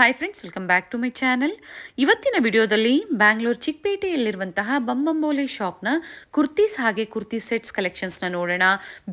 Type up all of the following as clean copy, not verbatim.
Hi friends, welcome back to my channel. ಇವತ್ತಿನ ವಿಡಿಯೋದಲ್ಲಿ ಬ್ಯಾಂಗ್ಳೂರ್ ಚಿಕ್ಕಪೇಟೆಯಲ್ಲಿರುವಂತಹ ಬಂಬಂಬೋಲೆ ಶಾಪ್ನ ಕುರ್ತೀಸ್ ಹಾಗೆ ಕುರ್ತಿ ಸೆಟ್ಸ್ ಕಲೆಕ್ಷನ್ಸ್ನ ನೋಡೋಣ.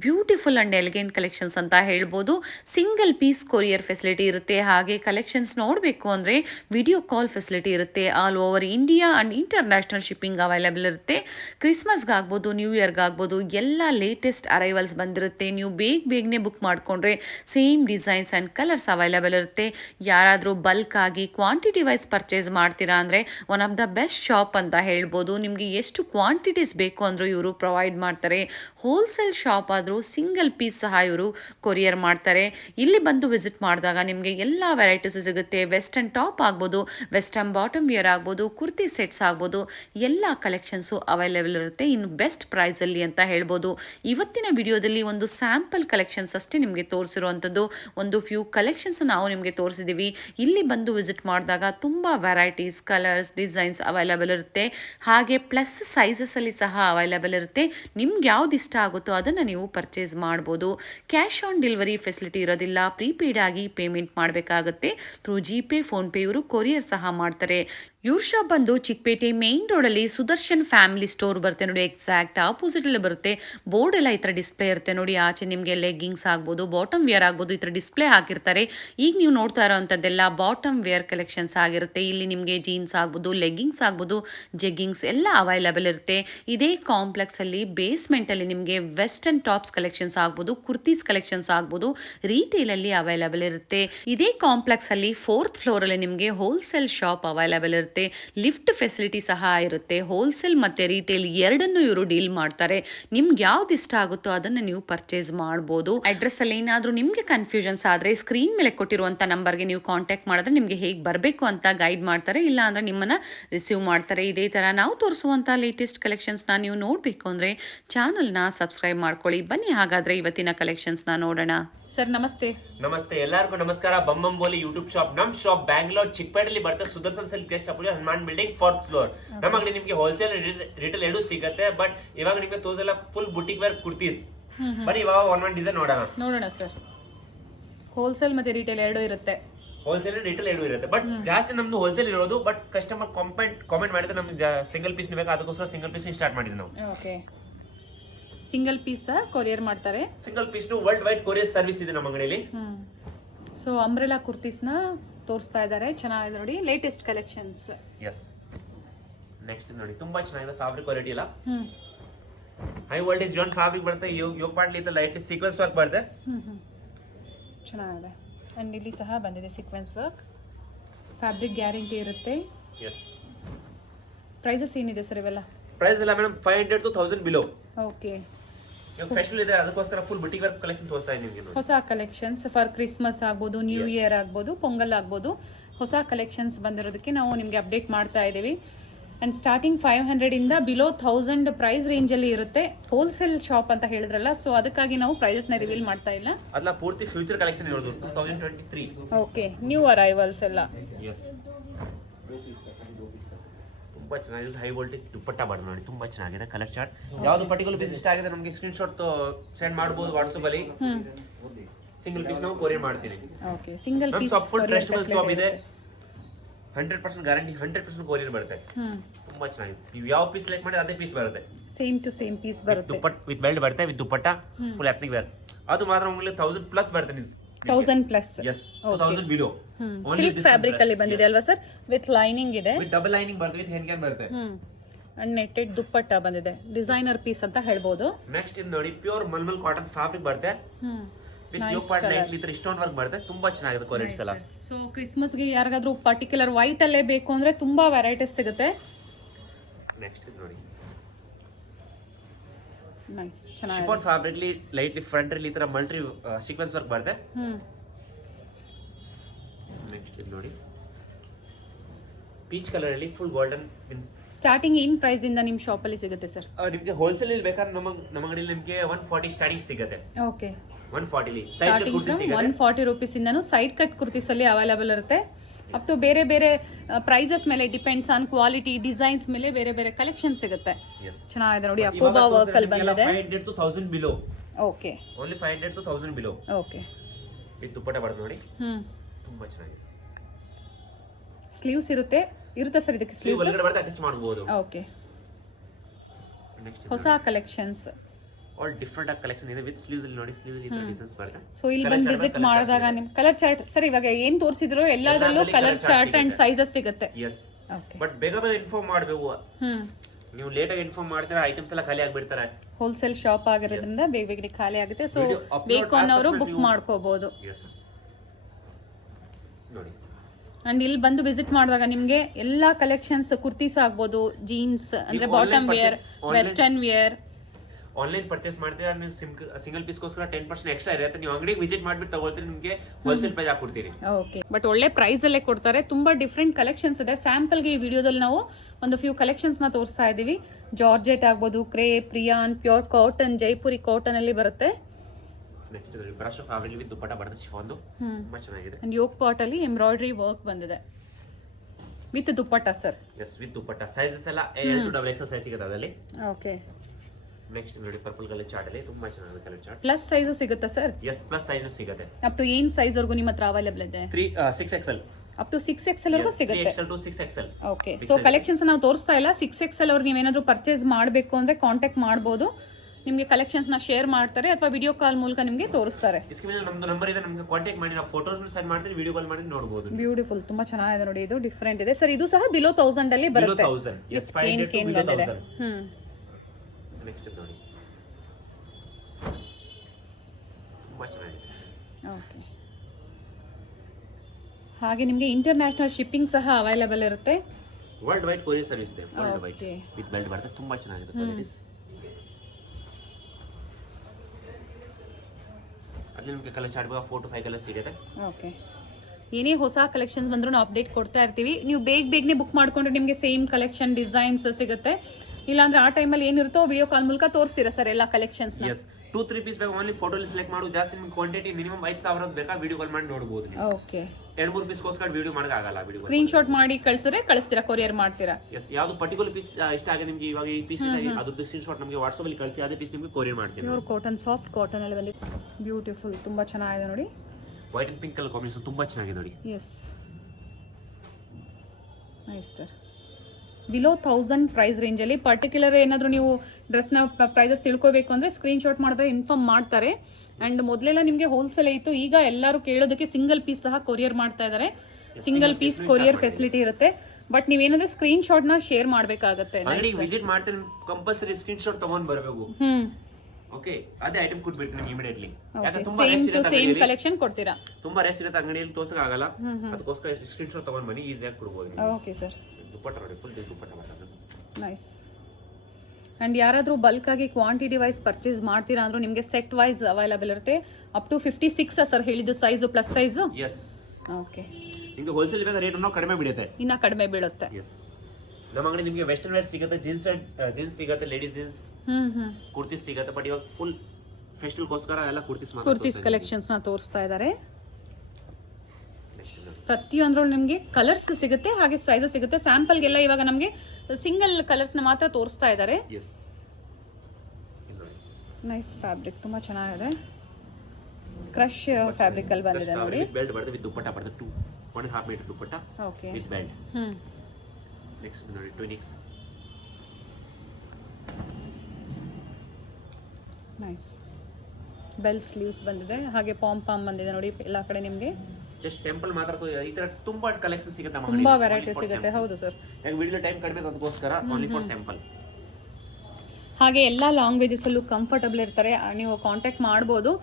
ಬ್ಯೂಟಿಫುಲ್ ಆ್ಯಂಡ್ ಎಲಿಗೆಂಟ್ ಕಲೆಕ್ಷನ್ಸ್ ಅಂತ ಹೇಳ್ಬೋದು. ಸಿಂಗಲ್ ಪೀಸ್ ಕೊರಿಯರ್ ಫೆಸಿಲಿಟಿ ಇರುತ್ತೆ. ಹಾಗೆ ಕಲೆಕ್ಷನ್ಸ್ ನೋಡಬೇಕು ಅಂದರೆ ವಿಡಿಯೋ ಕಾಲ್ ಫೆಸಿಲಿಟಿ ಇರುತ್ತೆ. All over India and international shipping available ಇರುತ್ತೆ. ಕ್ರಿಸ್ಮಸ್ಗಾಗ್ಬೋದು, ನ್ಯೂ ಇಯರ್ಗಾಗ್ಬೋದು ಎಲ್ಲ ಲೇಟೆಸ್ಟ್ ಅರೈವಲ್ಸ್ ಬಂದಿರುತ್ತೆ. ನೀವು ಬೇಗನೆ ಬುಕ್ ಮಾಡಿಕೊಂಡ್ರೆ same designs and colours available ಇರುತ್ತೆ. ಯಾರಾದರೂ ಬಲ್ಕ್ ಆಗಿ ಕ್ವಾಂಟಿಟಿ ವೈಸ್ ಪರ್ಚೇಸ್ ಮಾಡ್ತೀರಾ ಅಂದರೆ one of the best shop ಅಂತ ಹೇಳ್ಬೋದು. ನಿಮಗೆ ಎಷ್ಟು ಕ್ವಾಂಟಿಟೀಸ್ ಬೇಕು ಅಂದರೂ ಇವರು ಪ್ರೊವೈಡ್ ಮಾಡ್ತಾರೆ. ಹೋಲ್ಸೇಲ್ ಶಾಪ್ ಆದರೂ ಸಿಂಗಲ್ ಪೀಸ್ ಸಹ ಇವರು ಕೊರಿಯರ್ ಮಾಡ್ತಾರೆ. ಇಲ್ಲಿ ಬಂದು ವಿಸಿಟ್ ಮಾಡಿದಾಗ ನಿಮಗೆ ಎಲ್ಲ ವೆರೈಟೀಸು ಸಿಗುತ್ತೆ. ವೆಸ್ಟರ್ನ್ ಟಾಪ್ ಆಗ್ಬೋದು, ವೆಸ್ಟರ್ನ್ ಬಾಟಮ್ ವಿಯರ್ ಆಗ್ಬೋದು, ಕುರ್ತಿ ಸೆಟ್ಸ್ ಆಗ್ಬೋದು, ಎಲ್ಲ ಕಲೆಕ್ಷನ್ಸು ಅವೈಲೇಬಲ್ ಇರುತ್ತೆ. ಇನ್ನು ಬೆಸ್ಟ್ ಪ್ರೈಸಲ್ಲಿ ಅಂತ ಹೇಳ್ಬೋದು. ಇವತ್ತಿನ ವಿಡಿಯೋದಲ್ಲಿ ಒಂದು ಸ್ಯಾಂಪಲ್ ಕಲೆಕ್ಷನ್ಸ್ ಅಷ್ಟೇ ನಿಮಗೆ ತೋರಿಸಿರುವಂಥದ್ದು. ಒಂದು ಫ್ಯೂ ಕಲೆಕ್ಷನ್ಸ್ ನಾವು ನಿಮಗೆ ತೋರಿಸಿದ್ದೀವಿ. ಇಲ್ಲಿ ಬಂದು ವಿಸಿಟ್ ಮಾಡಿದಾಗ ತುಂಬ ವೆರೈಟೀಸ್, ಕಲರ್ಸ್, ಡಿಸೈನ್ಸ್ ಅವೈಲೇಬಲ್ ಇರುತ್ತೆ. ಹಾಗೆ ಪ್ಲಸ್ ಸೈಜಸಲ್ಲಿ ಸಹ ಅವೈಲೇಬಲ್ ಇರುತ್ತೆ. ನಿಮ್ಗೆ ಯಾವ್ದು ಇಷ್ಟ ಆಗುತ್ತೋ ಅದನ್ನು ನೀವು ಪರ್ಚೇಸ್ ಮಾಡ್ಬೋದು. ಕ್ಯಾಶ್ ಆನ್ ಡೆಲಿವರಿ ಫೆಸಿಲಿಟಿ ಇರೋದಿಲ್ಲ. ಪ್ರೀಪೇಯ್ಡ್ ಆಗಿ ಪೇಮೆಂಟ್ ಮಾಡಬೇಕಾಗುತ್ತೆ. ಥ್ರೂ ಜಿಪೇ, ಫೋನ್ಪೇ ಇವರು ಕೊರಿಯರ್ ಸಹ ಮಾಡ್ತಾರೆ. ಇವ್ರ ಶಾಪ್ ಬಂದು ಚಿಕ್ಕಪೇಟೆ ಮೇನ್ ರೋಡಲ್ಲಿ ಸುದರ್ಶನ್ ಫ್ಯಾಮಿಲಿ ಸ್ಟೋರ್ ಬರುತ್ತೆ ನೋಡಿ. ಎಕ್ಸಾಕ್ಟ್ ಆಪೋಸಿಟಲ್ಲಿ ಬರುತ್ತೆ. ಬೋರ್ಡ್ ಎಲ್ಲ ಈ ಥರ ಡಿಸ್ಪ್ಲೇ ಇರುತ್ತೆ ನೋಡಿ. ಆಚೆ ನಿಮಗೆ ಲೆಗ್ಗಿಂಗ್ಸ್ ಆಗ್ಬೋದು, ಬಾಟಮ್ ವೇರ್ ಆಗ್ಬೋದು, ಈ ಥರ ಡಿಸ್ಪ್ಲೇ ಹಾಕಿರ್ತಾರೆ. ಈಗ ನೀವು ನೋಡ್ತಾ ಇರೋವಂಥದ್ದೆಲ್ಲ ಬಾಟಮ್ ವೇರ್ ಕಲೆಕ್ಷನ್ಸ್ ಆಗಿರುತ್ತೆ. ಇಲ್ಲಿ ನಿಮಗೆ ಜೀನ್ಸ್ ಆಗ್ಬೋದು, ಲೆಗ್ಗಿಂಗ್ಸ್ ಆಗ್ಬೋದು, ಜೆಗ್ಗಿಂಗ್ಸ್ ಎಲ್ಲ ಅವೈಲೇಬಲ್ ಇರುತ್ತೆ. ಇದೇ ಕಾಂಪ್ಲೆಕ್ಸಲ್ಲಿ ಬೇಸ್ಮೆಂಟಲ್ಲಿ ನಿಮಗೆ ವೆಸ್ಟರ್ನ್ ಟಾಪ್ಸ್ ಕಲೆಕ್ಷನ್ಸ್ ಆಗ್ಬೋದು, ಕುರ್ತೀಸ್ ಕಲೆಕ್ಷನ್ಸ್ ಆಗ್ಬೋದು, ರೀಟೇಲಲ್ಲಿ ಅವೈಲೇಬಲ್ ಇರುತ್ತೆ. ಇದೇ ಕಾಂಪ್ಲೆಕ್ಸಲ್ಲಿ 4th ಫ್ಲೋರಲ್ಲಿ ನಿಮಗೆ ಹೋಲ್ಸೇಲ್ ಶಾಪ್ ಅವೈಲೇಬಲ್ ಇರುತ್ತೆ. ಲಿಫ್ಟ್ ಫೆಸಿಲಿಟಿ ಸಹ ಇರುತ್ತೆ. ಹೋಲ್ಸೇಲ್ ಮತ್ತು ರೀಟೇಲ್ ಎರಡನ್ನೂ ಇವರು ಡೀಲ್ ಮಾಡ್ತಾರೆ. ನಿಮ್ಗೆ ಯಾವ್ದು ಇಷ್ಟ ಆಗುತ್ತೋ ಅದನ್ನು ನೀವು ಪರ್ಚೇಸ್ ಮಾಡ್ಬೋದು. ಅಡ್ರೆಸ್ ಅಲ್ಲಿ ಏನಾದರೂ ನಿಮಗೆ ಕನ್ಫ್ಯೂಷನ್ಸ್ ಆದರೆ ಸ್ಕ್ರೀನ್ ಮೇಲೆ ಕೊಟ್ಟಿರುವಂಥ ನಂಬರ್ಗೆ ನೀವು ಕಾಂಟ್ಯಾಕ್ಟ್ ಮಾಡಿದ್ರೆ ನಿಮಗೆ ಹೇಗೆ ಬರಬೇಕು ಅಂತ ಗೈಡ್ ಮಾಡ್ತಾರೆ. ಇಲ್ಲ ಅಂದರೆ ನಿಮ್ಮನ್ನು ರಿಸೀವ್ ಮಾಡ್ತಾರೆ. ಇದೇ ಥರ ನಾವು ತೋರಿಸುವಂಥ ಲೇಟೆಸ್ಟ್ ಕಲೆಕ್ಷನ್ಸ್ನ ನೀವು ನೋಡಬೇಕು ಅಂದರೆ ಚಾನಲ್ನ ಸಬ್ಸ್ಕ್ರೈಬ್ ಮಾಡ್ಕೊಳ್ಳಿ. ಬನ್ನಿ ಹಾಗಾದರೆ ಇವತ್ತಿನ ಕಲೆಕ್ಷನ್ಸ್ನ ನೋಡೋಣ. ಸರ್ ನಮಸ್ತೆ. ನಮಸ್ತೆ, ಎಲ್ಲರಿಗೂ ನಮಸ್ಕಾರ. Bambamboli YouTube shop. ನಮ್ ಶಾಪ್ ಬ್ಯಾಂಗ್ಳೂರ್ ಚಿಕ್ಕಪೇಟೆಯಲ್ಲಿ ಬರುತ್ತೆ. Sudarshan silk guest opposite Hanuman building 4th floor. ನಮ್ಮ ಅಂಗಡಿ ನಿಮಗೆ ಹೋಲ್ಸೇಲ್ ರಿಟೇಲ್ ಎರಡೂ ಸಿಗುತ್ತೆ. ಬಟ್ ಇವಾಗ ನಿಮಗೆ ತೋರಿಸಲ್ಲ ಫುಲ್ ಬುಟಿಕ್ ವೇರ್ ಕುರ್ತೀಸ್. ಬನ್ನಿ ಇವಾಗ ಒನ್ ಡಿಸೈನ್ ನೋಡೋಣ ಸರ್. ಹೋಲ್ಸೇಲ್ ಮತ್ತೆ ರಿಟೇಲ್ ಎರಡೂ ಇರುತ್ತೆ. ಹೋಲ್ಸೇಲ್ ರಿಟೇಲ್ ಎರಡೂ ಇರುತ್ತೆ. ಬಟ್ ಜಾಸ್ತಿ ನಮ್ದು ಹೋಲ್ಸೇಲ್ ಇರೋದು. ಬಟ್ ಕಸ್ಟಮರ್ ಕಾಮೆಂಟ್ ಮಾಡಿದ್ರೆ ನಮ್ಗೆ ಸಿಂಗಲ್ ಪೀಸ್ ಬೇಕು, ಅದಕ್ಕೋಸ್ಕರ ಸಿಂಗಲ್ ಪೀಸ್ ಸ್ಟಾರ್ಟ್ ಮಾಡಿದ್ವಿ ನಾವು. ಓಕೆ, ಸಿಂಗಲ್ ಪೀಸ್ ಕೊರಿಯರ್ ಮಾಡ್ತಾರೆ. Single piece world wide courier service ಇದೆ ನಮ್ಮ ಅಂಗಡಿಯಲ್ಲಿ. ಸೊ ಅಂಬ್ರೆಲಾ ಕುರ್ತೀಸ್ನ ತೋರಿಸ್ತಾ ಇದ್ದಾರೆ. ಚೆನ್ನಾಗಿದೆ ನೋಡಿ, ಲೇಟೆಸ್ಟ್ ಕಲೆಕ್ಷನ್ಸ್. ಎಸ್, ನೆಕ್ಸ್ಟ್ ನೋಡಿ, ತುಂಬಾ ಚೆನ್ನಾಗಿದೆ. ಫ್ಯಾಬ್ರಿಕ್ ಕ್ವಾಲಿಟಿ ಎಲ್ಲ ಹೈ ವೋಲ್ಟೇಜ್ ಜಾನ್ ಫ್ಯಾಬ್ರಿಕ್ ಬರುತ್ತೆ. ಯೋಗ ಪಾರ್ಟ್ಲಿ ಲೈಟ್ಲಿ ಸೀಕ್ವೆನ್ಸ್ ವರ್ಕ್ ಬರುತ್ತೆ. ಚೆನ್ನಾಗಿದೆ. ಅಂಡ್ ಇಲ್ಲಿ ಸಹ ಬಂದಿದೆ ಸೀಕ್ವೆನ್ಸ್ ವರ್ಕ್. ಫ್ಯಾಬ್ರಿಕ್ ಗ್ಯಾರಂಟಿ ಇರುತ್ತೆ. ಎಸ್. ಪ್ರೈಸಸ್ ಏನಿದೆ ಸರ್ ಇವೆಲ್ಲ? ಪ್ರೈಸ್ ಎಲ್ಲ madam 500 to 1000 below. Okay. Festival ಇದೆ, ಅದಕ್ಕೋಸ್ಕರ ಫುಲ್ ಬುಟಿಕ್ ವರ್ಕ್ ಕಲೆಕ್ಷನ್ ತೋರಿಸ್ತಾ ಇದ್ದೀನಿ ನಿಮಗೆ. ಹೊಸ ಕಲೆಕ್ಷನ್ಸ್ ಫಾರ್ ಕ್ರಿಸ್ಮಸ್ ಆಗ್ಬೋದು, ನ್ಯೂ ಇಯರ್ ಆಗ್ಬೋದು, ಪೊಂಗಲ್ ಆಗ್ಬೋದು, ಹೊಸ ಕಲೆಕ್ಷನ್ಸ್ ಬಂದಿರೋದಕ್ಕೆ ನಾವು ನಿಮಗೆ ಅಪ್ಡೇಟ್ ಮಾಡ್ತಾ ಇದ್ದೀವಿ. ಆ್ಯಂಡ್ ಸ್ಟಾರ್ಟಿಂಗ್ 500 ಇಂದ ಬಿಲೋ 1000 ಪ್ರೈಸ್ ರೇಂಜಲ್ಲಿ ಇರುತ್ತೆ. ಹೋಲ್ಸೇಲ್ ಶಾಪ್ ಅಂತ ಹೇಳಿದ್ರಲ್ಲ, ಸೊ ಅದಕ್ಕಾಗಿ ನಾವು ಪ್ರೈಸಸ್ನ ರಿವೀಲ್ ಮಾಡ್ತಾ ಇಲ್ಲ. ಅದಲ್ಲ ಪೂರ್ತಿ ಫ್ಯೂಚರ್ ಕಲೆಕ್ಷನ್ ಇರೋದು 2023. ಓಕೆ, ನ್ಯೂ ಅರೈವಲ್ಸ್ ಎಲ್ಲ. ಎಸ್, ತುಂಬಾ ಚೆನ್ನಾಗಿದೆ. ಹೈ ವೋಲ್ಟೇಜ್ ದುಪ್ಪಟ್ಟ ಬಾರ್ಡ್ ನೋಡಿ, ತುಂಬಾ ಚೆನ್ನಾಗಿದೆ ಕಲರ್ ಚಾರ್ಟ್. ಯಾವ್ದು ಪರ್ಟಿಕ್ಯುಲರ್ ಪೀಸ್ ಇಷ್ಟ ಆಗಿದೆ ನಮಗೆ ಸ್ಕ್ರೀನ್ ಶಾಟ್ ಸೆಂಡ್ ಮಾಡಬಹುದು ವಾಟ್ಸ್ಆಪ್ ಅಲ್ಲಿ. ಸಿಂಗಲ್ ಪೀಸ್ ನಾವು ಕೊರಿಯರ್ ಮಾಡ್ತೀನಿ. Okay, single piece full trustable shop ಇದೆ. 100% ಗ್ಯಾರಂಟಿ, 100% ಕೊರಿಯರ್ ಬರುತ್ತೆ. ತುಂಬಾ ಚೆನ್ನಾಗಿದೆ. ನೀವು ಯಾವ ಪೀಸ್ ಸೆಲೆಕ್ಟ್ ಮಾಡಿ ಅದೇ ಪೀಸ್ ಬರುತ್ತೆ. ಸೇಮ್ ಟು ಸೇಮ್ ಪೀಸ್ ಬರುತ್ತೆ. ದುಪ್ಪಟ್ಟ ವಿತ್ ಬೆಲ್ಟ್ ಬರುತ್ತೆ, with dupatta full ethnic wear. ಅದು ಮಾತ್ರ ನಿಮಗೆ 1000 ಪ್ಲಸ್ ಬರುತ್ತೆ. 1000 plus. Yes, 2000 below. Silk fabric ಅಲ್ಲಿ ಬಂದಿದೆ ಅಲ್ವಾ ಸರ್? ವಿತ್ ಲೈನಿಂಗ್ ಇದೆ. ವಿತ್ ಡಬಲ್ ಲೈನಿಂಗ್ ಬರುತ್ತೆ, ವಿತ್ ಹೆನ್ ಕ್ಯಾನ್ ಬರುತ್ತೆ. ಅಂಡ್ ನೆಟ್ಟೆಡ್ ದುಪ್ಪಟ್ಟ ಬಂದಿದೆ. ಡಿಸೈನರ್ ಪೀಸ್ ಅಂತ ಹೇಳ್ಬೋದು. ನೆಕ್ಸ್ಟ್ ಇದು ನೋಡಿ, ಪ್ಯೂರ್ ಮಲ್ಮಲ್ ಕಾಟನ್ ಫ್ಯಾಬ್ರಿಕ್ ಬರುತ್ತೆ. With yoke part lightly stone work ಬರುತ್ತೆ. ತುಂಬಾ ಚೆನ್ನಾಗಿದೆ ಕ್ವಾಲಿಟೀಸ್ ಎಲ್ಲ. ಸೊ ಕ್ರಿಸ್ಮಸ್ ಗೆ ಯಾರಿಗಾದ್ರೂ ಪರ್ಟಿಕ್ಯುಲರ್ ವೈಟ್ ಅಲ್ಲೇ ಬೇಕು ಅಂದ್ರೆ ತುಂಬಾ ವೆರೈಟೀಸ್ ಸಿಗುತ್ತೆ. ನೆಕ್ಸ್ಟ್ ಇದು ನೋಡಿ, ನೈಸ್, ಚೆನ್ನಾಗಿದೆ. ಶಿಫಾನ್ ಫ್ಯಾಬ್ರಿಕ್ ಲೈಟ್ಲಿ ಫ್ರಂಟ್ ಅಲ್ಲಿ ಈ ತರ ಮಲ್ಟಿ ಸೀಕ್ವೆನ್ಸ್ ವರ್ಕ್ ಬರುತ್ತೆ. ನೆಕ್ಸ್ಟ್ ಇದು ನೋಡಿ, ಪೀಚ್ ಕಲರ್ ಅಲ್ಲಿ ಫುಲ್ ಗೋಲ್ಡನ್ ಮೀನ್ಸ್. ಸ್ಟಾರ್ಟಿಂಗ್ ಏನ್ ಪ್ರೈಸ್ ಇಂದ ನಿಮ್ ಶಾಪ್ ಅಲ್ಲಿ ಸಿಗುತ್ತೆ ಸರ್? ನಿಮಗೆ ಹೋಲ್ಸೇಲ್ ಅಲ್ಲಿ ಬೇಕಾದ್ರೆ ನಮ್ಮ ಅಂಗಡಿಯಲ್ಲಿ ನಿಮಗೆ 140 ಸ್ಟಾರ್ಟಿಂಗ್ ಸಿಗುತ್ತೆ. ಓಕೆ, 140 ಸ್ಟಾರ್ಟಿಂಗ್ ಫ್ರಮ್ 140 ರೂಪೀಸ್ ಇಂದನೂ ಸೈಡ್ ಕಟ್ ಕುರ್ತೀಸ್ ಅಲ್ಲಿ ಅವೈಲೇಬಲ್ ಇರುತ್ತೆ. ಅಪ್ ಟು ಬೇರೆ ಬೇರೆ ಪ್ರೈಸಸ್ ಮೇಲೆ ಡಿಪೆಂಡ್ಸ್ ಆನ್ ಕ್ವಾಲಿಟಿ, ಡಿಸೈನ್ಸ್ ಮೇಲೆ ಬೇರೆ ಬೇರೆ ಕಲೆಕ್ಷನ್ ಸಿಗುತ್ತೆ. ಚೆನ್ನಾಗಿದೆ ನೋಡಿ, ಅಕೋಬಾ ವರ್ಕ್ ಅಲ್ಲಿ ಬಂದಿದೆ. 500 to 1000 below. Okay, only 500 to 1000 below. Okay, ಇದು ದುಪ್ಪಟ್ಟ ಬರುತ್ತೆ ನೋಡಿ, ತುಂಬಾ ಚೆನ್ನಾಗಿದೆ. ಸ್ಲೀವ್ಸ್ ಇರುತ್ತೆ ಸರ್ ಇದಕ್ಕೆ ಸ್ಲೀವ್ ಸ್ಲೀವ್ಸ್. ಒಳಗಡೆ ಬರುತ್ತೆ ಅಡ್ಜಸ್ಟ್ ಮಾಡಬಹುದು. ಓಕೆ, ನೆಕ್ಸ್ಟ್ ಹೊಸ ಕಲೆಕ್ಷನ್ಸ್ ಆಲ್ ಡಿಫರೆಂಟ್ ಆಗಿ ಕಲೆಕ್ಷನ್ ಇದೆ ವಿತ್ ಸ್ಲೀವ್ಸ್. ಇಲ್ಲಿ ನೋಡಿ ಸ್ಲೀವ್ ಈ ತರ ಡಿಸೈನ್ಸ್ ಬರುತ್ತೆ. ಸೊ ಇಲ್ಲಿ ಬಂದು ವಿಸಿಟ್ ಮಾಡಿದಾಗ ನಿಮ್ ಕಲರ್ ಚಾರ್ಟ್ ಸರ್ ಇವಾಗ ಏನ್ ತೋರಿಸಿದ್ರು ಎಲ್ಲದರಲ್ಲೂ ಕಲರ್ ಚಾರ್ಟ್ ಅಂಡ್ ಸೈಜಸ್ ಸಿಗುತ್ತೆ. ಎಸ್, ಓಕೆ, ಬಟ್ ಬೇಗ ಇನ್ಫಾರ್ಮ್ ಮಾಡಬೇಕು. ನೀವು ಲೇಟ್ ಆಗಿ ಇನ್ಫಾರ್ಮ್ ಮಾಡಿದ್ರೆ ಐಟಮ್ಸ್ ಎಲ್ಲ ಖಾಲಿ ಆಗಿಬಿಡ್ತಾರೆ. ಹೋಲ್ಸೇಲ್ ಶಾಪ್ ಆಗಿರೋದ್ರಿಂದ ಬೇಗ ಖಾಲಿ ಆಗುತ್ತೆ. ಸೊ Video upload ಬೇಕು ಅನ್ನೋರು ಆದ್ಮೇಲೆ ಬುಕ್ ನೀವು- ಮಾಡ್ಕೋಬಹುದು. ಎಸ್ ನೋಡಿ, ಅಂಡ್ ಇಲ್ಲಿ ಬಂದು ವಿಸಿಟ್ ಮಾಡಿದಾಗ ನಿಮ್ಗೆ ಎಲ್ಲಾ ಕಲೆಕ್ಷನ್ಸ್ ಕುರ್ತೀಸ್ ಆಗ್ಬೋದು, ಜೀನ್ಸ್ ಅಂದ್ರೆ ನೀವು bottom online wear, purchase- western wear. Online purchase ಮಾಡ್ತೀರಾ ನೀವು ಸಿಂಗಲ್ ಪೀಸ್ಗೋಸ್ಕರ 10% ಎಕ್ಸ್ಟ್ರಾ ಇರುತ್ತೆ. ನೀವು ಅಂಗಡಿಗೆ ವಿಸಿಟ್ ಮಾಡ್ಬಿಟ್ಟು ತಗೊಳ್ತೀರಿ, ನಿಮಗೆ ಹೋಲ್ಸೇಲ್ ಪ್ರೈಸ್ ಹಾಕೊಡ್ತೀರಿ. ಓಕೆ, ಬಟ್ ಒಳ್ಳೆ ಪ್ರೈಸ್ ಅಲ್ಲೇ ಕೊಡ್ತಾರೆ. ತುಂಬಾ ಡಿಫ್ರೆಂಟ್ ಕಲೆಕ್ಷನ್ಸ್ ಇದೆ. ಸ್ಯಾಂಪಲ್ಗೆ ಈ ವಿಡಿಯೋದಲ್ಲಿ ನಾವು ಒಂದು ಫ್ಯೂ ಕಲೆಕ್ಷನ್ಸ್ ನ ತೋರಿಸ್ತಾ ಇದೀವಿ. ಜಾರ್ಜೆಟ್ ಆಗ್ಬೋದು, crepe, rayon, pure cotton, Jaipuri cotton ಅಲ್ಲಿ ಬರುತ್ತೆ. Next brush fabric with dupatta ಬರುತ್ತೆ, ಶಿಫಾನ್ ತುಂಬಾ ಚೆನ್ನಾಗಿದೆ. ಅಂಡ್ ಯೋಕ್ ಪಾಟ್ ಅಲ್ಲಿ ಎಂಬ್ರಾಯ್ಡರಿ ವರ್ಕ್ ಬಂದಿದೆ with dupatta sir. Yes, with dupatta. Sizes ಎಲ್ಲ L to XXL ಸೈಜ್ ಸಿಗುತ್ತೆ ಅದರಲ್ಲಿ. ಓಕೆ, ನೆಕ್ಸ್ಟ್ ನೋಡಿ ಪರ್ಪಲ್ ಕಲರ್ ಚಾರ್ಟ್ ಅಲ್ಲಿ ತುಂಬಾ ಚೆನ್ನಾಗಿದೆ ಕಲರ್ ಚಾರ್ಟ್. ಪ್ಲಸ್ ಸೈಜ್ ಸಿಗುತ್ತಾ ಸರ್? ಎಸ್, ಪ್ಲಸ್ ಸೈಜ್ ಸಿಗುತ್ತೆ. ಅಪ್ ಟು ಏನ್ ಸೈಜ್ ವರ್ಗೂ ನಿಮ್ಮ ಹತ್ರ ಅವೈಲೇಬಲ್ ಇದೆ? 6XL. ಅಪ್ ಟು 6XL ವರ್ಗೂ ಸಿಗುತ್ತೆ. 3XL to 6XL. Okay, so collections ನಾವು ತೋರಿಸ್ತಾ ಇಲ್ಲ. 6XL ಅವ್ರಿಗೆ ನೀವೇನಾದ್ರೂ ಪರ್ಚೇಸ್ ಮಾಡಬೇಕು ಅಂದ್ರೆ ಕಾಂಟ್ಯಾಕ್ಟ್ ಮಾಡಬಹುದು. ನಿಮಗೆ ಕಲೆಕ್ಷನ್ಸ್ ನ ಶೇರ್ ಮಾಡ್ತಾರೆ ಅಥವಾ ವಿಡಿಯೋ ಕಾಲ್ ಮೂಲಕ ನಿಮಗೆ ತೋರಿಸ್ತಾರೆ. इसके ಮೇಲೆ ನಮ್ಮದು ನಂಬರ್ ಇದೆ, ನಮಗೆ ಕಾಂಟ್ಯಾಕ್ಟ್ ಮಾಡಿ ನಾವು ಫೋಟೋಸ್ ಸೆಂಡ್ ಮಾಡ್ತೀವಿ, ವಿಡಿಯೋ ಕಾಲ್ ಮಾಡಿ ನೋಡಬಹುದು. ಬ್ಯೂಟಿಫುಲ್, ತುಂಬಾ ಚೆನ್ನಾಗಿದೆ ನೋಡಿ. ಇದು ಡಿಫರೆಂಟ್ ಇದೆ ಸರ್. ಇದು ಸಹ ಬಿಲೋ 1000 ಅಲ್ಲಿ ಬರುತ್ತೆ. 1000. S, 500 to below 1000. ನೆಕ್ಸ್ಟ್ ನೋಡಿ ತುಂಬಾ ಚೆನ್ನಾಗಿದೆ. ಓಕೆ, ಹಾಗೆ ನಿಮಗೆ ಇಂಟರ್ನ್ಯಾಷನಲ್ ಶಿಪ್ಪಿಂಗ್ ಸಹ ಅವೈಲೇಬಲ್ ಇರುತ್ತೆ. ವರ್ಲ್ಡ್ ವೈಡ್ ಕೊರಿಯರ್ ಸರ್ವಿಸ್ ಇದೆ. World wide Okay. With belt ಬರುತ್ತೆ, ತುಂಬಾ ಚೆನ್ನಾಗಿದೆ ಕ್ವಾಲಿಟೀಸ್. ಅಲ್ಲಿ ನಿಮಗೆ ಕಲರ್ ಚಾರ್ಟ್ 4 to 5 ಕಲರ್ ಸಿಗುತ್ತೆ. ಓಕೆ, ಏನೇ ಹೊಸ ಕಲೆಕ್ಷನ್ಸ್ ಬಂದ್ರೂ ನಾವು ಅಪ್ಡೇಟ್ ಕೊಡ್ತಾ ಇರ್ತೀವಿ. ನೀವು ಬೇಗನೆ ಬುಕ್ ಮಾಡ್ಕೊಂಡ್ರೆ ನಿಮಗೆ ಸೇಮ್ ಕಲೆಕ್ಷನ್ ಡಿಸೈನ್ಸ್ ಸಿಗುತ್ತೆ. ಇಲ್ಲಾಂದ್ರೆ ಆ ಟೈಮಲ್ಲಿ ಏನಿರುತ್ತೋ ವಿಡಿಯೋ ಕಾಲ್ ಮೂಲಕ ತೋರಿಸ್ತೀರಾ ಸರ್ ಎಲ್ಲ ಕಲೆಕ್ಷನ್ಸ್ ನ? ಎಸ್, 2-3 ಪೀಸ್ ಬೇಕು ಓನ್ಲಿ. ಫೋಟೋ ಸೆಲೆಕ್ಟ್ ಮಾಡು. ಜಾಸ್ತಿ ನಿಮಗೆ ಕ್ವಾಂಟಿಟಿ ಮಿನಿಮಮ್ 5000 ಬೇಕಾ ವಿಡಿಯೋ ಕಾಲ್ ಮಾಡಿ ನೋಡಬಹುದು ನೀವು. ಓಕೆ, 2-3 ಪೀಸ್ಗೋಸ್ಕರ ವಿಡಿಯೋ ಮಾಡಕ್ ಆಗಲ್ಲ. ವಿಡಿಯೋ ಸ್ಕ್ರೀನ್ ಶಾಟ್ ಮಾಡಿ ಕಳಿಸ್ತೀರಾ, ಕೊರಿಯರ್ ಮಾಡ್ತೀರಾ? ಎಸ್, ಯಾವುದು ಪರ್ಟಿಕ್ಯುಲರ್ ಪೀಸ್ ಇಷ್ಟ ಆಗಿದೆ ನಿಮಗೆ, ಇವಾಗ ಈ ಪೀಸ್ ಅದ್ರದ್ದು ಸ್ಕ್ರೀನ್ ಶಾಟ್ ನಮಗೆ ವಾಟ್ಸ್ಆಪ್ ಅಲ್ಲಿ ಕಳಿಸಿ, ಅದೇ ಪೀಸ್ ನಿಮಗೆ ಕೊರಿಯರ್ ಮಾಡ್ತೀನಿ. ಪ್ಯೂರ್ ಕಾಟನ್, ಸಾಫ್ಟ್ ಕಾಟನ್ ಅಲ್ಲಿ ಬಂದಿದೆ. ಬ್ಯೂಟಿಫುಲ್, ತುಂಬಾ ಚೆನ್ನಾಗಿದೆ ನೋಡಿ. White and pink colour combination ತುಂಬಾ ಚೆನ್ನಾಗಿದೆ ನೋಡಿ. Yes, nice sir. Below 1000 price range ಅಲ್ಲಿ ಪರ್ಟಿಕ್ಯುಲರ್ ಏನಾದರೂ ನೀವು ಡ್ರೆಸ್ನ ಪ್ರೈಸಸ್ ತಿಳ್ಕೋಬೇಕು ಅಂದ್ರೆ ಸ್ಕ್ರೀನ್ ಶಾಟ್ ಮಾಡಿದ್ರೆ ಇನ್ಫಾರ್ಮ್ ಮಾಡ್ತಾರೆ. ಅಂಡ್ ಮೊದಲೆಲ್ಲ ನಿಮಗೆ ಹೋಲ್ಸೇಲ್ ಇತ್ತು, ಈಗ ಎಲ್ಲರೂ ಕೇಳೋದಕ್ಕೆ ಸಿಂಗಲ್ ಪೀಸ್ ಸಹ ಕೊರಿಯರ್ ಮಾಡ್ತಾ ಇದ್ದಾರೆ. ಸಿಂಗಲ್ ಪೀಸ್ ಕೊರಿಯರ್ ಫೆಸಿಲಿಟಿ ಇರುತ್ತೆ. ಬಟ್ ನೀವೇನಾದ್ರೆ ಸ್ಕ್ರೀನ್ ಶಾಟ್ ನ ಶೇರ್ ಮಾಡಬೇಕಾಗತ್ತೆ. ಅಂಗಡಿಗೆ ವಿಸಿಟ್ ಮಾಡ್ತೀನಿ, ಕಂಪಲ್ಸರಿ ಸ್ಕ್ರೀನ್ ಶಾಟ್ ತಗೊಂಡ್ ಬರಬೇಕು. ಓಕೆ, ಅದೇ ಐಟಮ್ ಕೊಟ್ಬಿಡ್ತೀನಿ ಇಮಿಡಿಯೇಟ್ಲಿ. ಯಾಕಂದ್ರೆ ತುಂಬಾ ಸೇಮ್ ರೆಸ್ಟ್ ಟು ಇರುತ್ತೆ ಸೇಮ್ ಅಂಗಡಿಯಲ್ಲಿ, ಕಲೆಕ್ಷನ್ ಕೊಡ್ತೀರಾ? ತುಂಬಾ ರೆಸ್ಟ್ ಇರುತ್ತೆ ಅಂಗಡಿಯಲ್ಲಿ, ತೋರ್ಸಕ್ ಆಗಲ್ಲ. ಅದಕ್ಕೋಸ್ಕರ ಸ್ಕ್ರೀನ್ ಶಾಟ್ ತಗೊಂಡ್ ಬನ್ನಿ, ಈಸಿಯಾಗಿ ಕೊಡ್ಬೋದು. ಓಕೆ ಸರ್, ದುಪ್ಪಟ್ಟ ನೋಡಿ, ಫುಲ್ ದುಪ್ಪಟ್ಟ ಬರ್ತದೆ. ನೈಸ್. ಅಂಡ್ ಯಾರಾದರೂ ಬಲ್ಕ್ ಆಗಿ ಕ್ವಾಂಟಿಟಿ ವೈಸ್ ಪರ್ಚೇಸ್ ಮಾಡ್ತೀರಾ ಅಂದ್ರೂ ನಿಮಗೆ ಸೆಟ್ ವೈಸ್ ಅವೈಲೇಬಲ್ ಇರುತ್ತೆ. ಅಪ್ ಟು 56 ಸರ್ ಹೇಳಿದ್ದು size, plus size. Yes, okay, ನಿಮಗೆ ಹೋಲ್ಸೇಲ್ ಬೇಕಾದ್ರೆ ರೇಟ್ ಅನ್ನೋ ಕಡಿಮೆ ಬೀಳುತ್ತೆ, ಇನ್ನ ಕಡಿಮೆ ಬೀಳುತ್ತೆ. ಎಸ್. ನಮ್ಮ ಅಂಗಡಿ ನಿಮಗೆ ವೆಸ್ಟರ್ನ್ ವೇರ್ ಸಿಗುತ್ತೆ, ಜೀನ್ಸ್ ಸಿಗುತ್ತೆ, ಲೇಡೀಸ್ ಜೀನ್ಸ್, ಕುರ್ತೀಸ್ ಸಿಗುತ್ತೆ. ಬಟ್ ಇವಾಗ ಫುಲ್ ಫೆಸ್ಟಿವಲ್ಗೋಸ್ಕರ ಎಲ್ಲ ಕುರ್ತೀಸ್ ಕಲೆಕ್ಷನ್ಸ್ ನ ತೋರಿಸ್ತಾ ಇದ್ದಾರೆ. ಪ್ರತಿಯೊಂದ್ರಲ್ಲಿ ನಿಮಗೆ ಕಲರ್ಸ್ ಸಿಗುತ್ತೆ, ಹಾಗೆ ಸೈಜಸ್ ಸಿಗುತ್ತೆ. ಸ್ಯಾಂಪಲ್ಗೆಲ್ಲ ಇವಾಗ ನಮಗೆ ಸಿಂಗಲ್ ಕಲರ್ಸ್ ನ ಮಾತ್ರ ತೋರಿಸ್ತಾ ಇದ್ದಾರೆ. ನೈಸ್ ಫ್ಯಾಬ್ರಿಕ್, ತುಂಬಾ ಚೆನ್ನಾಗಿದೆ. ಕ್ರಶ್ ಫ್ಯಾಬ್ರಿಕ್ ಅಲ್ಲಿ ಬಂದಿದೆ ನೋಡಿ. ಬೆಲ್ಟ್ ಬರುತ್ತೆ, ವಿತ್ ದುಪ್ಪಟ್ಟ ಬರುತ್ತೆ. 1.5 metre dupatta okay, with belt. Next ನೋಡಿ ಟ್ವಿನಿಕ್ಸ್. ನೈಸ್, ಬೆಲ್ ಸ್ಲೀವ್ಸ್ ಬಂದಿದೆ, ಹಾಗೆ ಪಾಮ್ ಬಂದಿದೆ ನೋಡಿ ಎಲ್ಲ ಕಡೆ ನಿಮಗೆ. ಜಸ್ಟ್ ಸ್ಯಾಂಪಲ್ ಮಾತ್ರ ಈ ತರ ತುಂಬಾ ಕಲೆಕ್ಷನ್ ಸಿಗುತ್ತೆ, ತುಂಬಾ ವೆರೈಟಿ ಸಿಗುತ್ತೆ. ಹೌದು ಸರ್, ಯಾಕೆ ವಿಡಿಯೋ ಟೈಮ್ ಕಡಿಮೆ ಅದಕ್ಕೋಸ್ಕರ ಓನ್ಲಿ ಫಾರ್ ಸ್ಯಾಂಪಲ್. ಹಾಗೆ ಎಲ್ಲ ಲ್ಯಾಂಗ್ವೇಜಸ್ ಅಲ್ಲೂ ಕಂಫರ್ಟಬಲ್ ಇರ್ತಾರೆ, ನೀವು ಕಾಂಟ್ಯಾಕ್ಟ್ ಮಾಡ್ಬೋದು.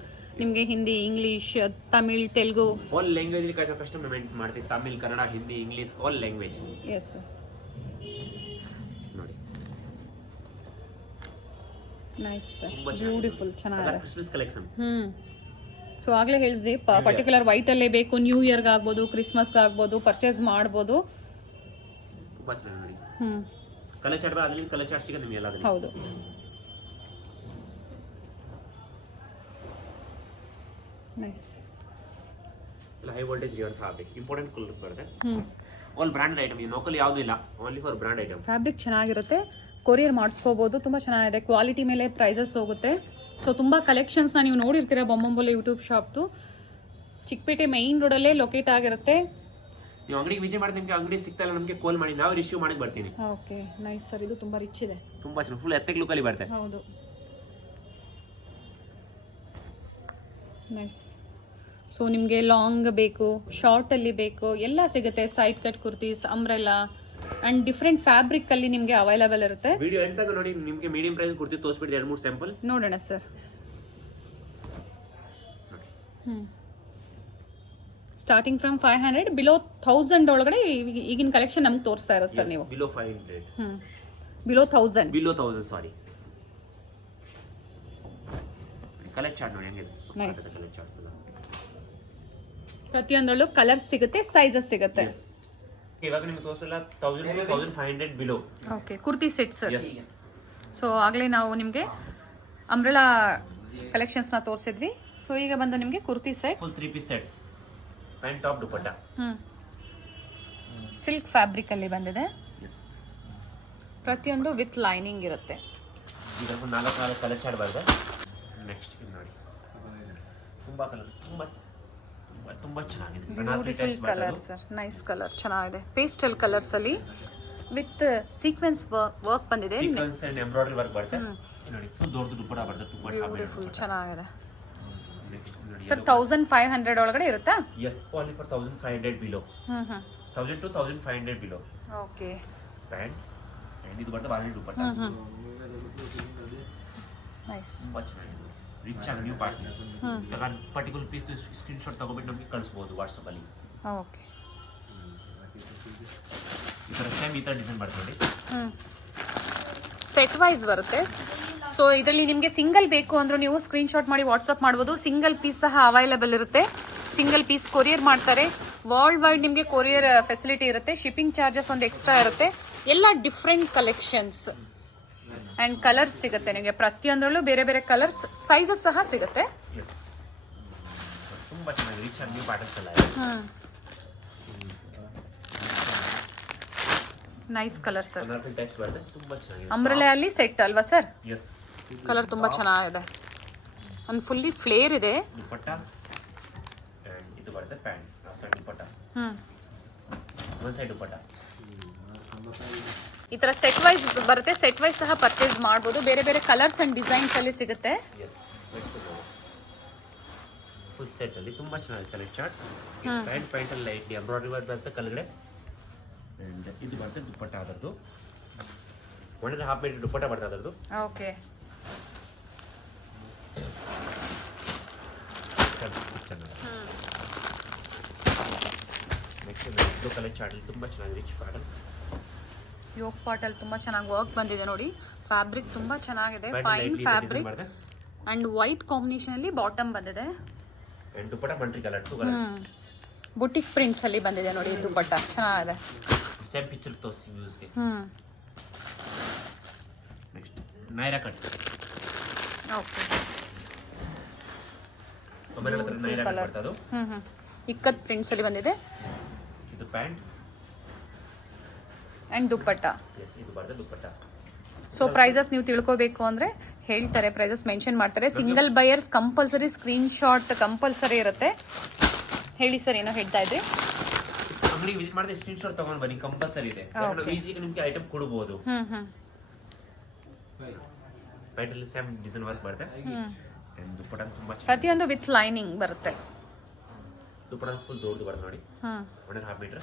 ನಿಮಗೆ Hindi, English, Tamil, Telugu, all language customer ಮಾಡ್ತೀವಿ. Tamil, Kannada, Hindi, English, all language. Yes ನೋಡಿ, ನೈಸ್ ಸರ್, ಬ್ಯೂಟಿಫುಲ್, ಚೆನ್ನಾಗಿದೆ. Christmas collection. ಸೊ ಆಗ್ಲೇ ಹೇಳಿದ್ವಿ, ಪರ್ಟಿಕ್ಯುಲರ್ ವೈಟ್ ಅಲ್ಲೇ ಬೇಕು, ನ್ಯೂ ಇಯರ್ಗೆ ಆಗ್ಬೋದು, ಕ್ರಿಸ್ಮಸ್ಗೆ ಆಗ್ಬೋದು, ಪರ್ಚೇಸ್ ಮಾಡ್ಬೋದು. ತುಂಬಾ ಚೆನ್ನಾಗಿ ನೋಡಿ. ಕಲರ್ ಚಾರ್ಟ್ ಅದ್ರಲ್ಲಿ ಕಲರ್ ಚಾರ್ಟ್ ಸಿಗುತ್ತೆ ನಿಮಗೆ ಎಲ್ಲ. ಹೌದು, ನೈಸ್. ಎಲ್ಲ high voltage given fabric, important colour ಬರುತ್ತೆ. ಆಲ್ ಬ್ರಾಂಡ್ ಐಟಮ್, ಈ ಲೋಕಲ್ ಯಾವುದು ಇಲ್ಲ, only for brand item. Fabric ಚೆನ್ನಾಗಿರುತ್ತೆ, ಕೊರಿಯರ್ ಮಾಡಿಸ್ಕೋಬಹುದು. ತುಂಬ ಚೆನ್ನಾಗಿದೆ, ಕ್ವಾಲಿಟಿ ಮೇಲೆ ಪ್ರೈಸಸ್ ಹೋಗುತ್ತೆ. ಸೊ ತುಂಬ ಕಲೆಕ್ಷನ್ಸ್ನ ನೀವು ನೋಡಿರ್ತೀರ ಬೊಮ್ಮಂಬೋಲೆ ಯೂಟ್ಯೂಬ್ ಶಾಪ್ದು. ಚಿಕ್ಕಪೇಟೆ ಮೈನ್ ರೋಡಲ್ಲೇ ಲೊಕೇಟ್ ಆಗಿರುತ್ತೆ. ನೀವು ಅಂಗಡಿಗೆ ವಿಸಿಟ್ ಮಾಡಿ ನಿಮಗೆ ಅಂಗಡಿ ಸಿಗ್ತಾ ಇಲ್ಲ ನಮಗೆ ಕಾಲ್ ಮಾಡಿ, ನಾವು ರಿಸೀವ್ ಮಾಡಕ್ಕೆ ಬರ್ತೀನಿ. ಓಕೆ ನೈಸ್ ಸರ್, ಇದು ತುಂಬ ರಿಚ್ ಇದೆ. ತುಂಬಾ ಚೆನ್ನಾಗಿ ಫುಲ್ ಎತ್ತೆಕ್ ಲುಕ್ಕಲ್ಲಿ ಬರುತ್ತೆ. ಹೌದು ನೈಸ್. ಸೊ ನಿಮಗೆ ಲಾಂಗ್ ಬೇಕು, ಶಾರ್ಟಲ್ಲಿ ಬೇಕು, ಎಲ್ಲ ಸಿಗುತ್ತೆ. Side cut kurtis, umbrella and different ಫ್ಯಾಬ್ರಿಕಲ್ಲಿ ನಿಮಗೆ ಅವೈಲೇಬಲ್ ಇರುತ್ತೆ. ವಿಡಿಯೋ ಎಂಡ್ ತನಕ ನೋಡಿ, ನಿಮಗೆ ಮೀಡಿಯಂ ಪ್ರೈಸ್ ಕುರ್ತಿ ತೋರಿಸ್ಬಿಟ್ಟು 2-3 ಸ್ಯಾಂಪಲ್ ನೋಡೋಣ ಸರ್. ಸ್ಟಾರ್ಟಿಂಗ್ ಫ್ರಮ್ 500 ಬಿಲೋ 1000 ಒಳಗಡೆ ಈಗಿನ ಕಲೆಕ್ಷನ್ ನಮ್ಗೆ ತೋರಿಸ್ತಾ ಇರೋದು ಸರ್ ನೀವು. Below 500 below 1000 sari. Colour chart ನೋಡಿ ಹೆಂಗಿದೆ. Nice. ಕಲರ್ ಚಾರ್ಟ್ಸ್ ಎಲ್ಲ ಪ್ರತಿಯೊಂದರಲ್ಲೂ ಕಲರ್ಸ್ ಸಿಗುತ್ತೆ, ಸೈಜಸ್ ಸಿಗುತ್ತೆ. ಇವಾಗ ನಿಮ್ಗೆ ತೋರಿಸಲ್ಲ 1000 to 1500 below. Okay kurti set sir. So ಆಗಲೇ ನಾವು ನಿಮಗೆ ಅಂಬ್ರೆಲಾ ಕಲೆಕ್ಷನ್ಸ್ನ ತೋರಿಸಿದ್ವಿ. ಸೊ ಈಗ ಬಂದು ನಿಮಗೆ kurti set, full 3 piece sets, pant top dupatta. Silk ಫ್ಯಾಬ್ರಿಕಲ್ಲಿ ಬಂದಿದೆ. ಪ್ರತಿಯೊಂದು ವಿತ್ ಲೈನಿಂಗ್ ಇರುತ್ತೆ. ಈಗ 4 ಕಲರ್ ಚಾರ್ಟ್ ಬರುತ್ತೆ. ನೆಕ್ಸ್ಟ್ ಇದು ನೋಡಿ, ತುಂಬಾ ಕಲರ್, ತುಂಬಾ ಚೆನ್ನಾಗಿದೆ. Beautiful colour sir, nice colour, ಚೆನ್ನಾಗಿದೆ. ಪೇಸ್ಟಲ್ ಕಲರ್ಸ್ ಅಲ್ಲಿ ವಿತ್ ಸೀಕ್ವೆನ್ಸ್ ವರ್ಕ್ ಬಂದಿದೆ. ಸೀಕ್ವೆನ್ಸ್ ಅಂಡ್ ಎಂಬ್ರಾಯ್ಡರಿ ವರ್ಕ್ ಬರುತ್ತೆ ನೋಡಿ. ಫುಲ್ ದೊಡ್ಡ ದುಪಟ್ಟ ಬರುತ್ತೆ. ಬ್ಯೂಟಿಫುಲ್, ಚೆನ್ನಾಗಿದೆ ನೆಕ್ಸ್ಟ್ ನೋಡಿ ಸರ್. 1500 ಒಳಗಡೆ ಇರುತ್ತಾ? Yes, only for 1500 below. 1000 to 1500 below. Okay pant and ಇದು ಬರುತ್ತೆ ಬಾಂಧಿ ದುಪಟ್ಟ. ನೈಸ್, ತುಂಬಾ ಚೆನ್ನಾಗಿದೆ. ರಿಚ್ ಆಗಿ ನ್ಯೂ ಪಾರ್ಟಿ. ಈಗ ಪರ್ಟಿಕ್ಯುಲರ್ ಪೀಸ್ ಸ್ಕ್ರೀನ್ ಶಾಟ್ ತಗೋಬಿಟ್ಟು ನಮಗೆ ಕಳಿಸ್ಬೋದು ವಾಟ್ಸಪ್ ಅಲ್ಲಿ. ಓಕೆ ಈ ಥರ ಸೇಮ್ ಈ ಥರ ಡಿಸೈನ್ ಬರ್ತದೆ ನೋಡಿ. ಸೆಟ್ ವೈಸ್ ಬರುತ್ತೆ. ಸೊ ಇದರಲ್ಲಿ ನಿಮಗೆ ಸಿಂಗಲ್ ಬೇಕು ಅಂದ್ರೂ ನೀವು ಸ್ಕ್ರೀನ್ ಶಾಟ್ ಮಾಡಿ ವಾಟ್ಸಪ್ ಮಾಡ್ಬೋದು. ಸಿಂಗಲ್ ಪೀಸ್ ಸಹ ಅವೈಲೇಬಲ್ ಇರುತ್ತೆ. ಸಿಂಗಲ್ ಪೀಸ್ ಕೊರಿಯರ್ ಮಾಡ್ತಾರೆ. ವರ್ಲ್ಡ್ ವೈಡ್ ನಿಮಗೆ ಕೊರಿಯರ್ ಫೆಸಿಲಿಟಿ ಇರುತ್ತೆ. ಶಿಪ್ಪಿಂಗ್ ಚಾರ್ಜಸ್ ಒಂದು ಎಕ್ಸ್ಟ್ರಾ ಇರುತ್ತೆ. ಎಲ್ಲ ಡಿಫ್ರೆಂಟ್ ಕಲೆಕ್ಷನ್ಸ್ ಆ್ಯಂಡ್ ಕಲರ್ಸ್ ಸಿಗುತ್ತೆ ನಿಮಗೆ. ಪ್ರತಿಯೊಂದರಲ್ಲೂ ಬೇರೆ ಬೇರೆ ಕಲರ್ಸ್, ಸೈಜಸ್ ಸಹ ಸಿಗುತ್ತೆ. ಎಸ್, ತುಂಬಾ ಚೆನ್ನಾಗಿ ರಿಚ್ ಆಗಿ ನ್ಯೂ ಪ್ಯಾಟರ್ನ್ಸ್ ಎಲ್ಲ ಇದೆ. Nice colour sir. Colourful types ಬರುತ್ತೆ. ತುಂಬಾ ಚೆನ್ನಾಗಿದೆ. ಅಂಬ್ರೆಲಾ ಅಲ್ಲಿ ಸೆಟ್ ಅಲ್ವಾ ಸರ್? ಎಸ್, ಕಲರ್ ತುಂಬಾ ಚೆನ್ನಾಗಿದೆ. ಒಂದು ಫುಲ್ಲಿ ಫ್ಲೇರ್ ಇದೆ. ದುಪಟ್ಟ ಅಂಡ್ ಇದು ಬರುತ್ತೆ ಪ್ಯಾಂಟ್. ಆ ಸೈಡ್ ದುಪಟ್ಟ, ಒಂದು ಸೈಡ್ ದುಪಟ್ಟ. ಈ ತರ ಸೆಟ್ ವೈಸ್ ಬರುತ್ತೆ. ಸೆಟ್ ವೈಸ್ ಸಹ ಪರ್ಚೇಸ್ ಮಾಡ್ಬೋದು. ಬೇರೆ ಬೇರೆ ಕಲರ್ಸ್ ಅಂಡ್ ಡಿಸೈನ್ಸ್ ಅಲ್ಲಿ ಸಿಗುತ್ತೆ. ಎಸ್, ಫುಲ್ ಸೆಟ್ ಅಲ್ಲಿ ತುಂಬಾ ಚೆನ್ನಾಗಿದೆ ಕಲರ್ ಚಾರ್ಟ್. ಪ್ಯಾಂಟ್ ಅಲ್ಲಿ ಲೈಟ್ ಎಂಬ್ರಾಯ್ಡರಿ ವರ್ಕ್ ಬರುತ್ತೆ ಕೆಳಗಡೆ. ಅಂಡ್ ಇದು ಬರುತ್ತೆ ದುಪಟ್ಟ ಅದರದ್ದು. 1.5 ಮೀಟರ್ ದುಪಟ್ಟ ಬರುತ್ತೆ ಅದರದ್ದು. Okay next blue colour chart ಅಲ್ಲಿ ತುಂಬಾ ಚೆನ್ನಾಗಿದೆ. Rich pattern. ಯೋಗ್ ಪಾಟ್ ಅಲ್ಲಿ ತುಂಬಾ ಚೆನ್ನಾಗಿ ವರ್ಕ್ ಬಂದಿದೆ ನೋಡಿ. ಫ್ಯಾಬ್ರಿಕ್ ತುಂಬಾ ಚೆನ್ನಾಗಿದೆ. Fine fabric and white combination ಅಲ್ಲಿ ಬಾಟಮ್ ಬಂದಿದೆ. And dupatta multi colour, 2 colour. Boutique prints ಅಲ್ಲಿ ಬಂದಿದೆ ನೋಡಿ. ದುಪಟ್ಟ ಚೆನ್ನಾಗಿದೆ. ಸೇಮ್ ಪಿಕ್ಚರ್ ತೋರಿಸಿ ಯೂಸ್ಗೆ. Next Naira cut. ಓಕೆ ಆಮೇಲೆ ಹತ್ರ ನೈರಾ ಕಟ್ ಬರ್ತದೆ. ಅದು ಇಕ್ಕತ್ ಪ್ರಿಂಟ್ಸ್ ಅಲ್ಲಿ ಬಂದಿದೆ. ಇದು ಪ್ಯಾಂಟ್ ಅಂಡ್ ದುಪಟ್ಟ. ಎಸ್, ಇದು ಬರ್ತದೆ ದುಪಟ್ಟ. ಸೊ ಪ್ರೈಸಸ್ ನೀವು ತಿಳ್ಕೋಬೇಕು ಅಂದ್ರೆ ಹೇಳ್ತಾರೆ, ಪ್ರೈಸಸ್ ಮೆನ್ಷನ್ ಮಾಡ್ತಾರೆ. Single buyers compulsory screen shot compulsory ಇರುತ್ತೆ. ಹೇಳಿ ಸರ್, ಏನೋ ಹೇಳ್ತಾ ಇದ್ರಿ? ಅಂಗಡಿಗೆ ವಿಸಿಟ್ ಮಾಡಿದ್ರೆ ಸ್ಕ್ರೀನ್ ಶಾಟ್ ತಗೊಂಡು ಬನ್ನಿ, ಕಂಪಲ್ಸರಿ ಇದೆ. ಈಸಿಗೆ ನಿಮಗೆ ಐಟಮ್ ಕೊಡಬಹುದು. ಪ್ಯಾಂಟ್ ಅಲ್ಲಿ ಸೇಮ್ ಡಿಸೈನ್ ವರ್ಕ್ ಬರುತ್ತೆ. ಅಂಡ್ ದುಪಟ್ಟ ತುಂಬಾ ಚೆನ್ನಾಗಿದೆ. ಪ್ರತಿಯೊಂದು ವಿತ್ ಲೈನಿಂಗ್ ಬರುತ್ತೆ. ದುಪಟ್ಟ ಫುಲ್ ದೊಡ್ಡದು ಬರುತ್ತೆ ನೋಡಿ. 1.5 ಮೀಟರ್.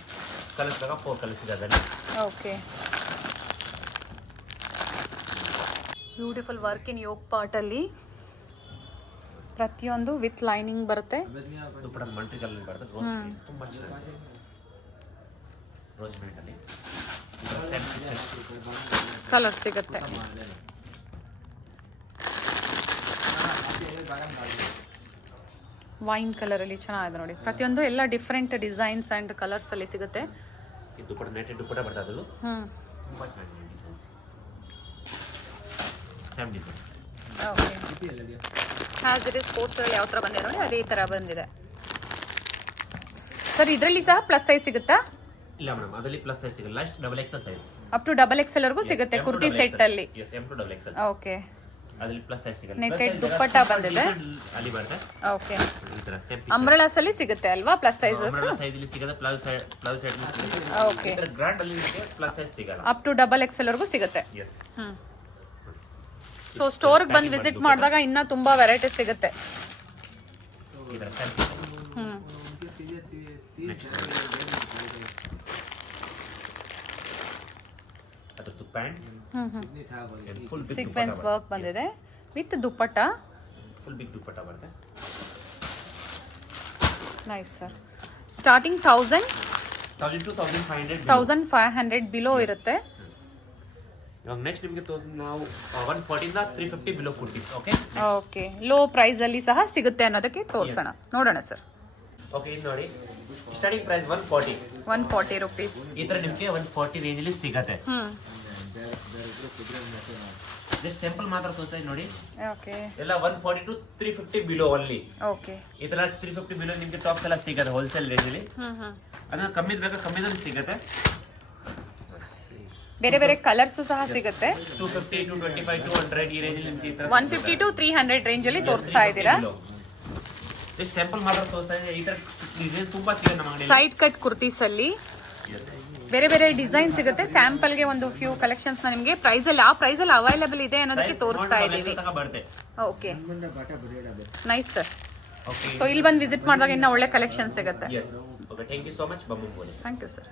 ಕಲರ್ಸ್ ಬೇಕಾ 4 ಕಲರ್ಸ್ ಇದೆ ಅದರಲ್ಲಿ. Okay beautiful work in yoke part ಅಲ್ಲಿ ಪ್ರತಿಯೊಂದು ವಿತ್ ಲೈನಿಂಗ್ ಬರುತ್ತೆ. ದುಪಟ್ಟ ಮಲ್ಟಿ ಕಲರ್ ಬರುತ್ತೆ. ರೋಸ್ ತುಂಬಾ ಚೆನ್ನಾಗಿದೆ. ರೋಸ್ ಮಿಂಟ್ ಅಲ್ಲಿ ಸೇಮ್ ಪಿಕ್ಚರ್ ಕಲರ್ ಸಿಗುತ್ತೆ. ವೈನ್ ಕಲರ್ ಅಲ್ಲಿ ಚೆನ್ನಾಗಿದೆ ನೋಡಿ. ಪ್ರತಿಯೊಂದು ಎಲ್ಲ ಡಿಫ್ರೆಂಟ್ ಡಿಸೈನ್ಸ್ ಅಂಡ್ ಕಲರ್ಸ್ ಅಲ್ಲಿ ಸಿಗುತ್ತೆ. ಇದು ದುಪಟ್ಟ ನೆಟೆಡ್ ದುಪಟ್ಟ ಬರ್ತದೆ. ಅದು ತುಂಬಾ ಚೆನ್ನಾಗಿದೆ designs. Same design. Okay has it is poster ಯಾವ ಥರ ಬಂದಿದೆ ನೋಡಿ, ಅದೇ ಥರ ಬಂದಿದೆ ಸರ್. ಇದರಲ್ಲಿ ಸಹ ಪ್ಲಸ್ ಸೈಜ್ ಸಿಗುತ್ತಾ? ಇಲ್ಲ ಮೇಡಮ್, ಅದರಲ್ಲಿ ಪ್ಲಸ್ ಸೈಜ್ ಸಿಗಲ್ಲ. Last XXL size up to XXL ವರೆಗೂ ಸಿಗುತ್ತೆ ಕುರ್ತಿ ಸೆಟ್ ಅಲ್ಲಿ. Yes, M to XXL. Okay ಅದ್ರಲ್ಲಿ ಪ್ಲಸ್ ಸೈಜ್ ಸಿಗುತ್ತೆ. ನೆಟೆಡ್ ದುಪ್ಪಟ್ಟ ಬಂದಿದೆ. ಅಲ್ಲಿ ಬರುತ್ತೆ ಓಕೆ, ಈ ತರ ಸೇಮ್ ಅಂಬ್ರೆಲಾಸ್ ಅಲ್ಲಿ ಸಿಗುತ್ತೆ ಅಲ್ವಾ ಪ್ಲಸ್ ಸೈಜಸ್? ಸೈಜ್ ಅಲ್ಲಿ ಸಿಗುತ್ತೆ, ಪ್ಲಸ್ ಸೈಡ್ ಸಿಗುತ್ತೆ. ಓಕೆ, ಈ ತರ ಗ್ರ್ಯಾಂಡ್ ಅಲ್ಲಿ ನಿಮಗೆ ಪ್ಲಸ್ ಸೈಜ್ ಸಿಗಲ್ಲ. ಅಪ್ ಟು ಡಬಲ್ XL ವರೆಗೂ ಸಿಗುತ್ತೆ. ಎಸ್. ಸೊ ಸ್ಟೋರ್ಗೆ ಬಂದು ವಿಸಿಟ್ ಮಾಡಿದಾಗ ಇನ್ನೂ ತುಂಬಾ ವೆರೈಟೀಸ್ ಸಿಗುತ್ತೆ. ಈ ತರ ಸೇಮ್ ಅದು ಪ್ಯಾಂಟ್ ಫುಲ್ ಸೀಕ್ವೆನ್ಸ್ ವರ್ಕ್ ಬಂದಿದೆ with dupatta. Full big dupatta ಬರುತ್ತೆ. Nice sir. Starting 1000 to 1500 1500 below ಇರುತ್ತೆ. ಇವಾಗ ನೆಕ್ಸ್ಟ್ ನಿಮಗೆ ನಾವು 140 ಇಂದ 350 below kurtis. Okay okay, low price ಅಲ್ಲಿ ಸಹ ಸಿಗುತ್ತೆ ಅನ್ನೋದಕ್ಕೆ ತೋರಿಸೋಣ, ನೋಡೋಣ ಸರ್. ಓಕೆ, ಇದು ನೋಡಿ ಸ್ಟಾರ್ಟಿಂಗ್ ಪ್ರೈಸ್ 140 ರುಪೀಸ್. ಈ ತರ ನಿಮಗೆ 140 ರೇಂಜ್ ಅಲ್ಲಿ ಸಿಗತ್ತೆ. ಜಸ್ಟ್ ಸಿಂಪಲ್ ಮಾತ್ರ ತೋರಿಸ್ತಾ ನೋಡಿ. ಓಕೆ, ಎಲ್ಲ 140 to 350 ಬಿಲೋ ಅಲ್ಲಿ. ಓಕೆ, ಈ ತರ 350 ಬಿಲೋ ನಿಮಗೆ ಟಾಪ್ಸ್ ಎಲ್ಲ ಸಿಗತ್ತೆ ಹೋಲ್ಸೇಲ್ ರೇಂಜ್ ಅಲ್ಲಿ. ಅದನ್ನ ಕಮ್ಮಿ ಬೇಕಾ ಕಮ್ಮಿದಲ್ಲಿ ಸಿಗತ್ತೆ. ಬೇರೆ ಬೇರೆ ಕಲರ್ಸ್ ಸಹ ಸಿಗುತ್ತೆ. 250 to 25 to 100 ಈ ರೇಂಜ್ ಅಲ್ಲಿ ನಿಮಗೆ 150 to 300 ರೇಂಜ್ ಅಲ್ಲಿ ತೋರಿಸ್ತಾ ಇದ್ದೀರಾ. ಜಸ್ಟ್ ಸಿಂಪಲ್ ಮಾತ್ರ ತೋರಿಸ್ತಾ ಇದೆ. ಈ ತರ ಡಿಸೈನ್ ತುಂಬಾ ಸಿಗುತ್ತೆ ನಮ್ಮ ಅಂಗಡಿಯಲ್ಲಿ. ಸೈಡ್ ಕಟ್ ಕುರ್ತೀಸ್ ಅಲ್ಲಿ ಬೇರೆ ಬೇರೆ ಡಿಸೈನ್ ಸಿಗುತ್ತೆ. ಸ್ಯಾಂಪಲ್ ಗೆ ಒಂದು ಫ್ಯೂ ಕಲೆಕ್ಷನ್ಸ್ ನ ನಿಮಗೆ ಪ್ರೈಸ್ ಅಲ್ಲಿ ಆ ಪ್ರೈಸ್ ಅಲ್ಲಿ ಅವೈಲೇಬಲ್ ಇದೆ ಅನ್ನೋದಕ್ಕೆ ತೋರಿಸ್ತಾ ಇದ್ದೀವಿ. Okay, nice sir. ಸೊ ಇಲ್ಲಿ ಬಂದು ವಿಸಿಟ್ ಮಾಡಿದಾಗ ಇನ್ನ ಒಳ್ಳೆ ಕಲೆಕ್ಷನ್ ಸಿಗುತ್ತೆ. Yes. Okay, thank you so much, Bambam Bole. Thank you sir.